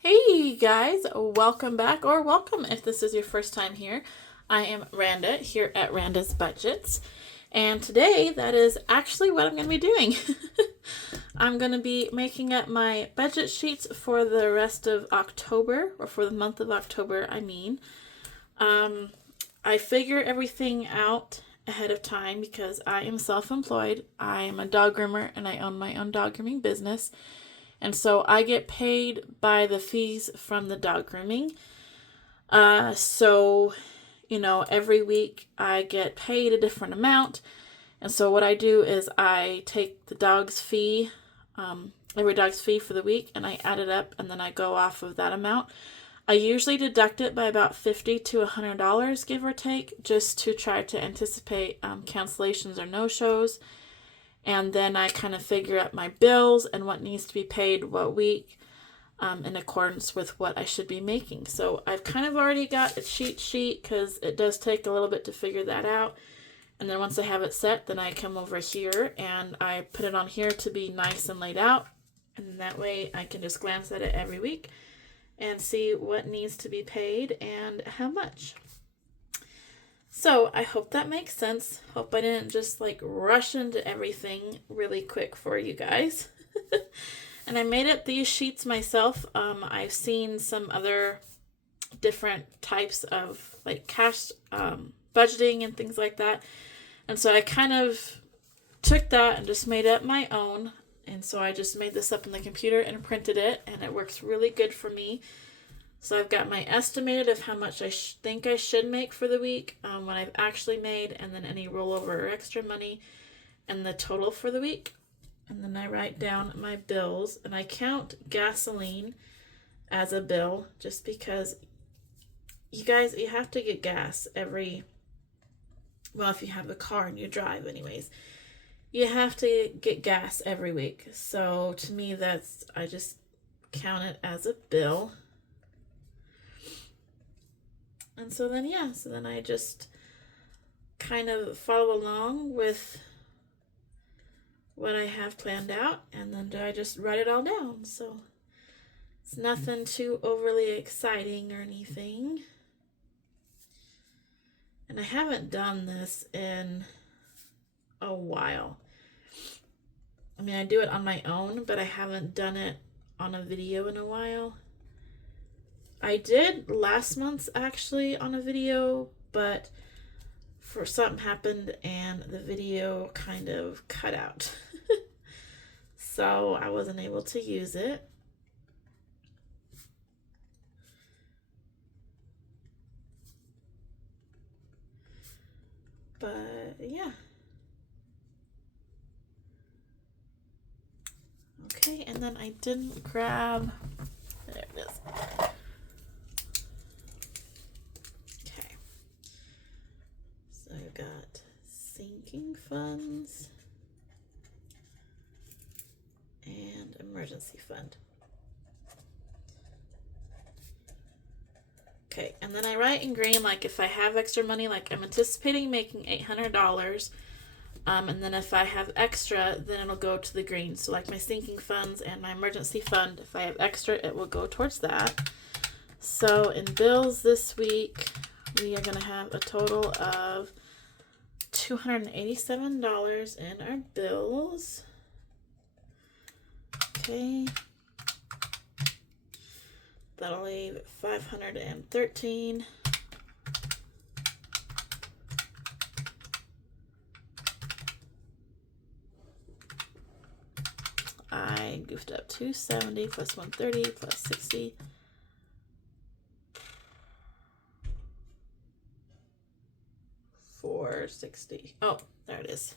Hey guys, welcome back, or welcome if this is your first time here. I am Randa here at Randa's Budgets, and today that is actually what I'm going to be doing. I'm going to be making up my budget sheets for the rest of October, or for the month of October, I mean. I figure everything out ahead of time because I am self-employed. I am a dog groomer and I own my own dog grooming business. And so I get paid by the fees from the dog grooming. Every week I get paid a different amount. And so what I do is I take the dog's fee, every dog's fee for the week, and I add it up, and then I go off of that amount. I usually deduct it by about $50 to $100, give or take, just to try to anticipate cancellations or no-shows. And then I kind of figure out my bills and what needs to be paid what week in accordance with what I should be making. So I've kind of already got a cheat sheet because it does take a little bit to figure that out. And then once I have it set, then I come over here and I put it on here to be nice and laid out. And that way I can just glance at it every week and see what needs to be paid and how much. So I hope that makes sense. Hope I didn't just rush into everything really quick for you guys. And I made up these sheets myself. I've seen some other different types of cash budgeting and things like that. And so I kind of took that and just made up my own. And so I just made this up on the computer and printed it, and it works really good for me. So I've got my estimated of how much I think I should make for the week, what I've actually made, and then any rollover or extra money, and the total for the week. And then I write down my bills, and I count gasoline as a bill just because you guys, you have to get gas if you have a car and you drive anyways. You have to get gas every week. So to me, I just count it as a bill. And so then I just kind of follow along with what I have planned out, and then I just write it all down. So it's nothing too overly exciting or anything. And I haven't done this in a while. I mean, I do it on my own, but I haven't done it on a video in a while. I did last month's actually on a video, but something happened and the video kind of cut out. So I wasn't able to use it. But yeah. Okay, and then I didn't grab, there it is. I've got sinking funds and emergency fund. Okay, and then I write in green if I have extra money, I'm anticipating making $800, and then if I have extra, then it'll go to the green. So my sinking funds and my emergency fund, if I have extra, it will go towards that. So in bills this week, we are going to have a total of $287 in our bills. Okay. That'll leave $513. I goofed up. 270 plus 130 plus 60. $460. Oh, there it is.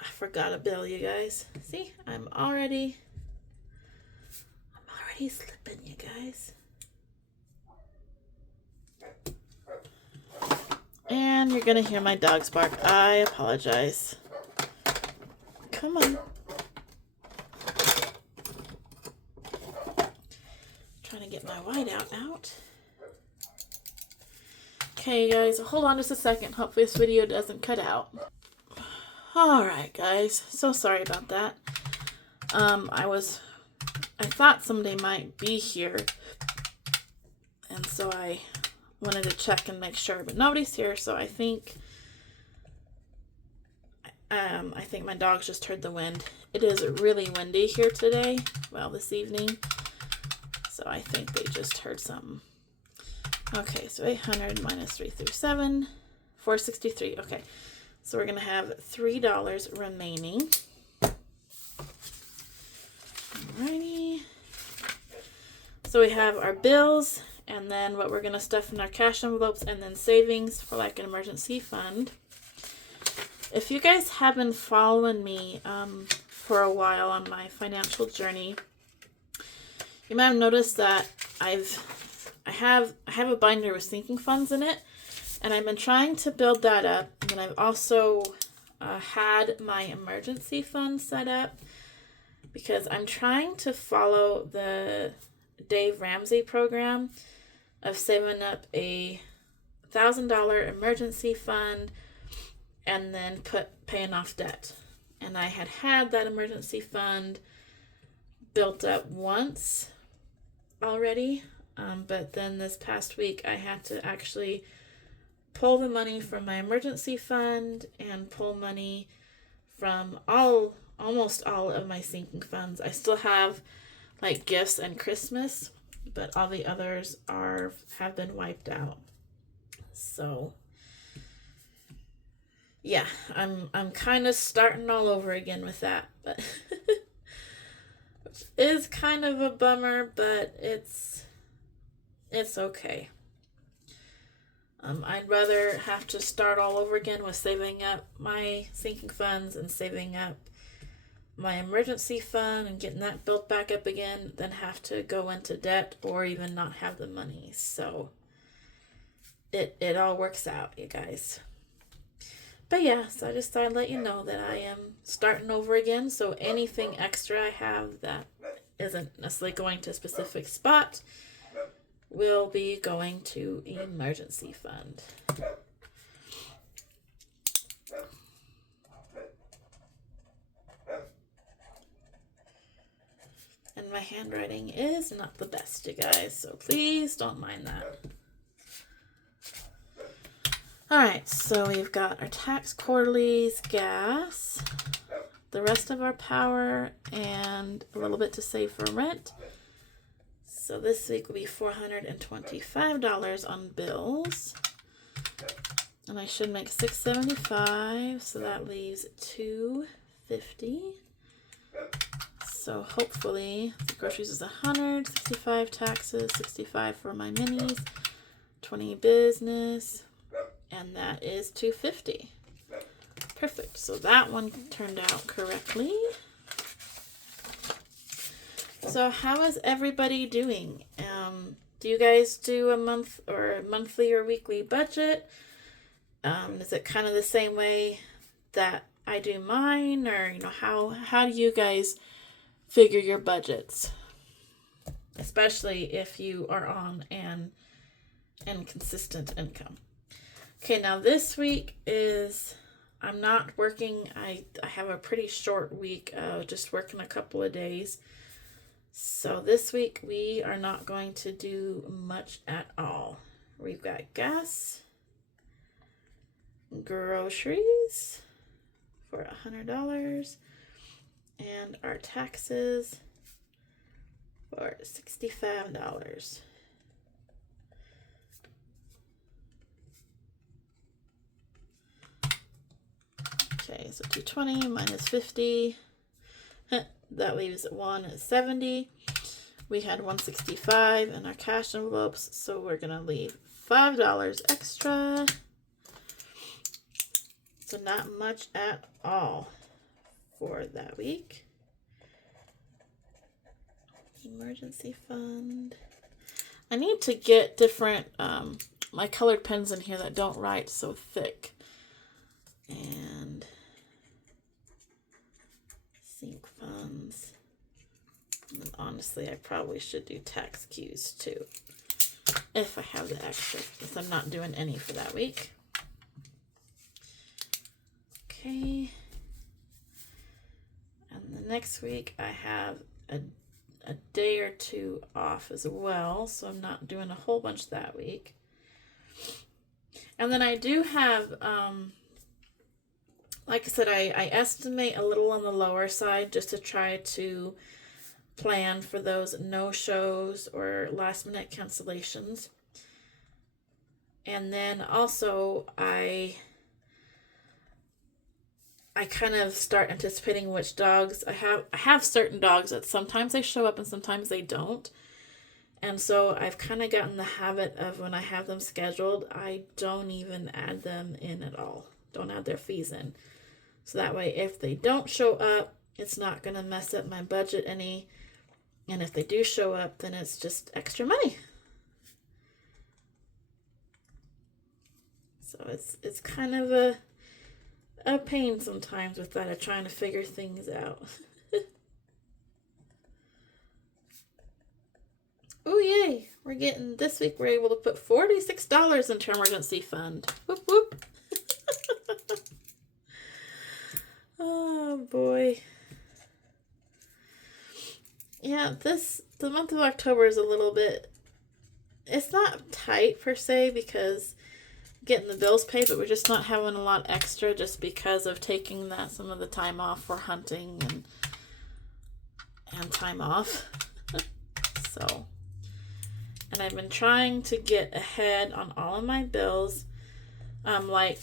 I forgot a bill, you guys. See, I'm already slipping, you guys. And you're gonna hear my dogs bark. I apologize. Come on. Trying to get my whiteout out. Okay, guys, hold on just a second. Hopefully this video doesn't cut out. Alright, guys. So sorry about that. I was I thought somebody might be here, and so I wanted to check and make sure, but nobody's here, so I think my dogs just heard the wind. It is really windy here today, well, this evening, so I think they just heard something. Okay, so 800 minus 337, 463. Okay, so we're going to have $3 remaining. Alrighty. So we have our bills, and then what we're going to stuff in our cash envelopes, and then savings for like an emergency fund. If you guys have been following me for a while on my financial journey, you might have noticed that I have a binder with sinking funds in it, and I've been trying to build that up. And then I've also had my emergency fund set up because I'm trying to follow the Dave Ramsey program of saving up a $1,000 emergency fund and then paying off debt. And I had that emergency fund built up once already, but then this past week I had to actually pull the money from my emergency fund and pull money from almost all of my sinking funds. I still have like gifts and Christmas, but all the others have been wiped out. So yeah, I'm kind of starting all over again with that, but which is kind of a bummer, but it's okay. I'd rather have to start all over again with saving up my sinking funds and saving up my emergency fund and getting that built back up again than have to go into debt or even not have the money. So it all works out, you guys. But yeah, so I just thought I'd let you know that I am starting over again. So anything extra I have that isn't necessarily going to a specific spot will be going to emergency fund. And my handwriting is not the best, you guys, so please don't mind that. Alright, so we've got our tax quarterlies, gas, the rest of our power, and a little bit to save for rent. So this week will be $425 on bills. And I should make $675, so that leaves $250. So hopefully the groceries is $100, 65 taxes, 65 for my minis, 20 business, and that is $250. Perfect. So that one turned out correctly. So how is everybody doing? Do you guys do a monthly or weekly budget? Is it kind of the same way that I do mine, or how do you guys figure your budgets? Especially if you are on an inconsistent income. Okay, now this week I'm not working. I have a pretty short week, just working a couple of days. So this week we are not going to do much at all. We've got gas, groceries for $100, and our taxes for $65. Okay, so 220 minus 50. That leaves $170. We had $165 in our cash envelopes, so we're gonna leave $5 extra. So not much at all for that week. Emergency fund. I need to get different my colored pens in here that don't write so thick. And sync funds. And honestly, I probably should do tax cues too, if I have the extra, because I'm not doing any for that week. Okay. And the next week I have a day or two off as well, so I'm not doing a whole bunch that week. And then I do have, like I said, I estimate a little on the lower side just to try to plan for those no-shows or last-minute cancellations. And then also I kind of start anticipating which dogs I have certain dogs that sometimes they show up and sometimes they don't. And so I've kind of gotten the habit of when I have them scheduled, I don't even add them in at all. Don't add their fees in. So that way, if they don't show up, it's not going to mess up my budget any. And if they do show up, then it's just extra money. So it's kind of a pain sometimes with that of trying to figure things out. Oh yay! This week we're able to put $46 into our emergency fund. Whoop whoop. Oh boy. Yeah, the month of October is a little bit, it's not tight per se because getting the bills paid, but we're just not having a lot extra just because of taking some of the time off for hunting and time off. So, and I've been trying to get ahead on all of my bills. Like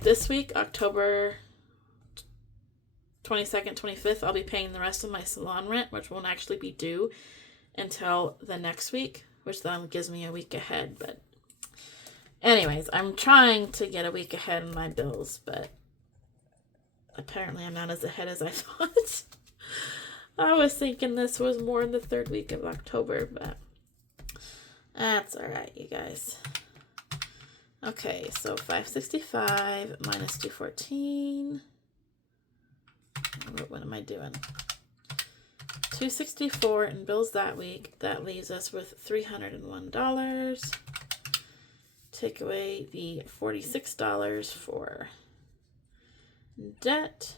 this week, October 22nd, 25th, I'll be paying the rest of my salon rent, which won't actually be due until the next week, which then gives me a week ahead. But anyways, I'm trying to get a week ahead in my bills, but apparently I'm not as ahead as I thought. I was thinking this was more in the third week of October, but that's all right, you guys. Okay, so 565 minus 214. What am I doing? 264 in bills that week. That leaves us with $301. Take away the $46 for debt.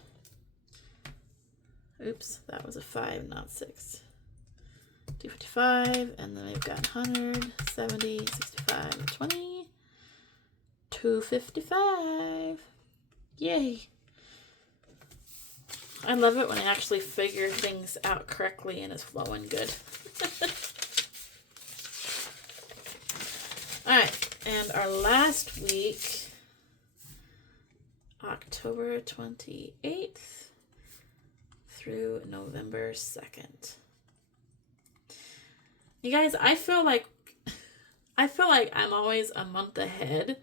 Oops, that was a 5, not 6. 255, and then we've got 100, 70, 65, 20, 255. Yay. I love it when I actually figure things out correctly and it's flowing good. Alright, and our last week, October 28th through November 2nd. You guys, I feel like I'm always a month ahead.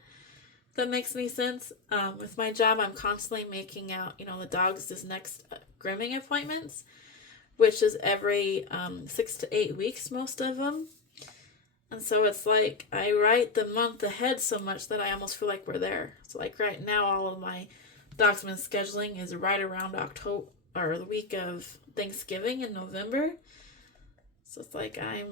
If that makes any sense. With my job, I'm constantly making out, the dogs' next grooming appointments, which is every 6 to 8 weeks, most of them. And so it's like I write the month ahead so much that I almost feel like we're there. So like right now, all of my document scheduling is right around October or the week of Thanksgiving in November. So it's like I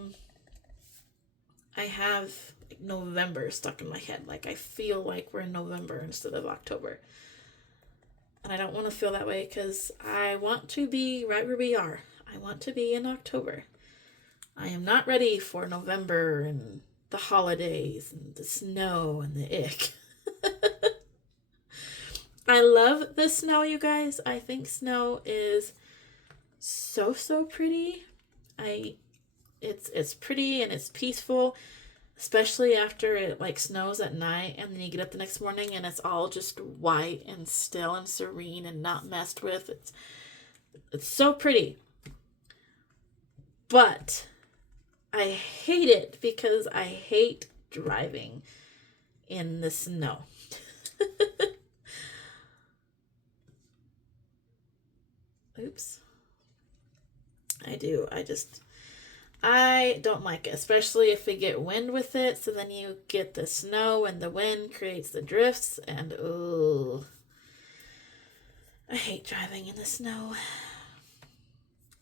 have November stuck in my head. Like I feel like we're in November instead of October. And I don't want to feel that way because I want to be right where we are. I want to be in October. I am not ready for November and the holidays and the snow and the ick. I love the snow, you guys. I think snow is so pretty. It's pretty and it's peaceful, especially after it like snows at night and then you get up the next morning and it's all just white and still and serene and not messed with. It's so pretty. But I hate it because I hate driving in the snow. Oops. I do. I don't like it, especially if we get wind with it. So then you get the snow and the wind creates the drifts and ooh. I hate driving in the snow.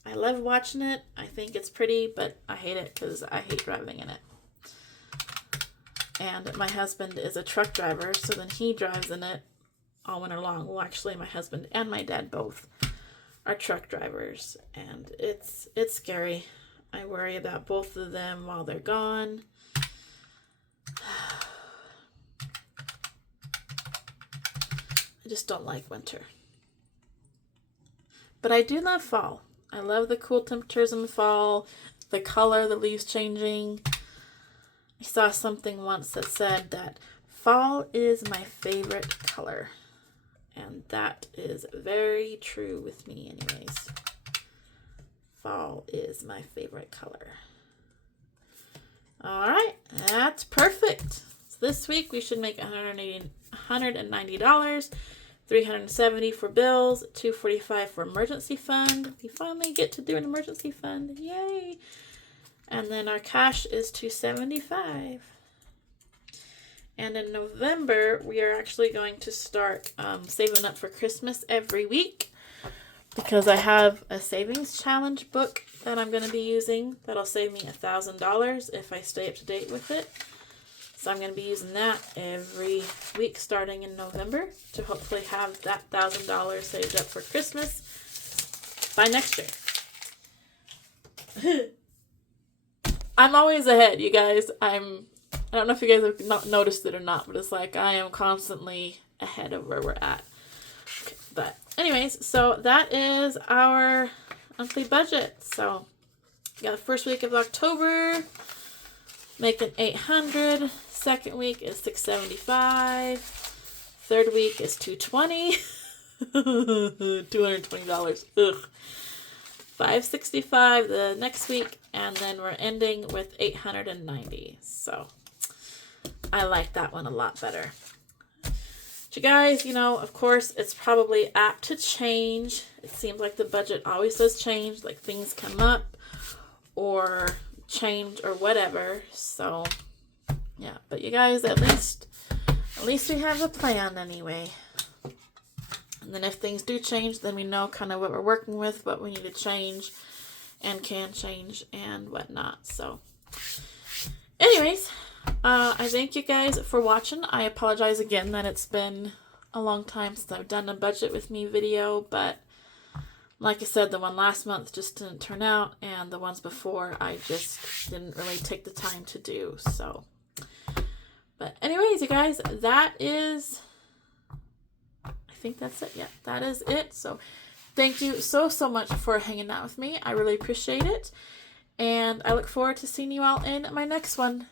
I love watching it. I think it's pretty, but I hate it because I hate driving in it. And my husband is a truck driver, so then he drives in it all winter long. Well, actually, my husband and my dad both are truck drivers, and it's scary. I worry about both of them while they're gone. I just don't like winter. But I do love fall. I love the cool temperatures in the fall, the color, the leaves changing. I saw something once that said that fall is my favorite color. And that is very true with me anyways. Fall is my favorite color. All right, that's perfect. So this week we should make $190, $370 for bills, $245 for emergency fund. We finally get to do an emergency fund. Yay. And then our cash is $275. And in November, we are actually going to start saving up for Christmas every week, because I have a savings challenge book that I'm going to be using that'll save me $1,000 if I stay up to date with it. So I'm going to be using that every week starting in November to hopefully have that $1,000 saved up for Christmas by next year. I'm always ahead, you guys. I don't know if you guys have not noticed it or not, but it's like I am constantly ahead of where we're at. Okay, but anyways, so that is our monthly budget. So we got the first week of October, making $800. Second week is $675. Third week is $220. $220. Ugh. $565 the next week, and then we're ending with $890. So I like that one a lot better. But you guys, you know, of course, it's probably apt to change. It seems like the budget always does change, like things come up or change or whatever. So yeah, but you guys, at least we have a plan anyway. And then if things do change, then we know kind of what we're working with, what we need to change and can change and whatnot. So anyways, I thank you guys for watching. I apologize again that it's been a long time since I've done a budget with me video, but like I said, the one last month just didn't turn out, and the ones before I just didn't really take the time to do. So, but anyways, you guys, I think that's it. Yeah, that is it. So thank you so much for hanging out with me. I really appreciate it. And I look forward to seeing you all in my next one.